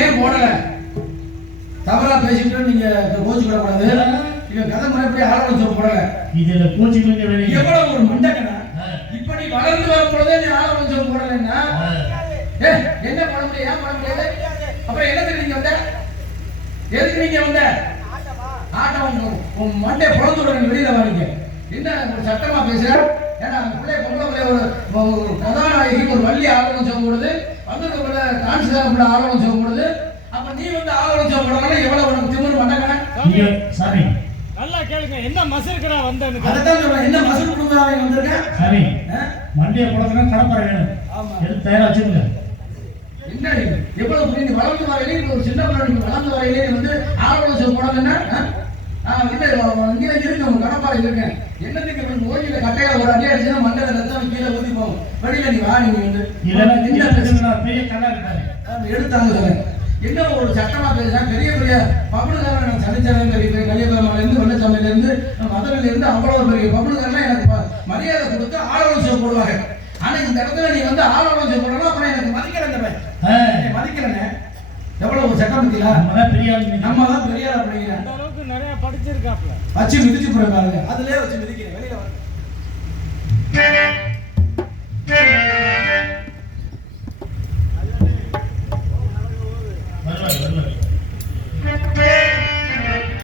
ஏன் போடல? தவறா பேசிட்டு நீங்க கோச்சுக்கிட கூடாது. இவன் கதை முறைப்படி ஆளவன் சோப்பு போடல. இதுல கோச்சுக்கிட்டு வேணும். எவ்வளவு ஒரு மண்டக்கடா. இப்ப நீ வளர்ந்து வரப்பொழுதே நீ ஆளவன் சோப்பு போடலைன்னா என்ன பண்ண முடியும்? ஏன் பண்ண முடியாது? அப்புறம் என்னத்துக்கு நீங்க வந்த? எதுக்கு நீங்க வந்த? ஆட்டம் உன் மண்டே பிறந்து விட வெளியில வாங்க. என்ன ஒரு சட்டமா பேசுற? ஏன்னா பிள்ளை பொம்பளை ஒரு கதாநாயகி ஒரு வள்ளி ஆளவன் சோப்பு போடுது, வந்து கான்சிலர் ஆளவன் சோப்பு போடுது. அப்ப நீ வந்து ஆளவன் சோப்பு போடலாம். எவ்வளவு உனக்கு திமிரு மண்டக்கடா? சாமி நல்லா கேளுங்க. என்ன மசருக்குடா வந்தேன்னு அதான் சொல்றேன். என்ன மசூர் குடுக்குறாங்க வந்திருக்கேன்? சாமி மண்டியை போடுறதுனா கடப்பாறை வேணும். ஆமா. எது தயாரா வச்சுக்கோங்க. என்ன எவ்வளவு புரிந்து வளர்ந்து வரையிலே ஒரு சின்ன பிள்ளை வளர்ந்து வரையிலே வந்து ஆளவன் சோப்பு போடலன்னா இங்கே இருக்கு உங்க கடப்பாறை இருக்கேன். என்னத்துக்கு ஓய்யில கட்டையில ஒரு அடி அடிச்சுன்னா மண்டல ரத்தம் கீழே ஊதி போகும். வெளியில நீ வா. நீ வந்து பெரிய கல்லா இருக்காரு எடுத்தாங்க சொல்ல. என்ன ஒரு சட்டமா பேசுறா? பெரிய பெரிய பபுளுக்காரன் சனிச்சரம் பெரிய பெரிய கலியபுரமாலேருந்து வெள்ளச்சாமியிலேருந்து மதுரையிலேருந்து அவ்வளோ பெரிய பபுளுக்காரனா எனக்கு மரியாதை கொடுத்து ஆளவன் சோப்பு போடுவாங்க. ஆனா இந்த இடத்துல நீ வந்து ஆளவன் சோப்பு போடணும். அப்புறம் எனக்கு மதிக்கிறேன் மதிக்கிறேனே. எவ்வளவு ஒரு சட்டம் பத்தியா? நம்ம தான் பெரியார் அப்படிங்கிற அந்த அளவுக்கு நிறைய படிச்சிருக்காப்ல. வச்சு மிதிச்சு போடுறாங்க. அதுலயே வச்சு மிதிக்கிறேன். வெளியில வர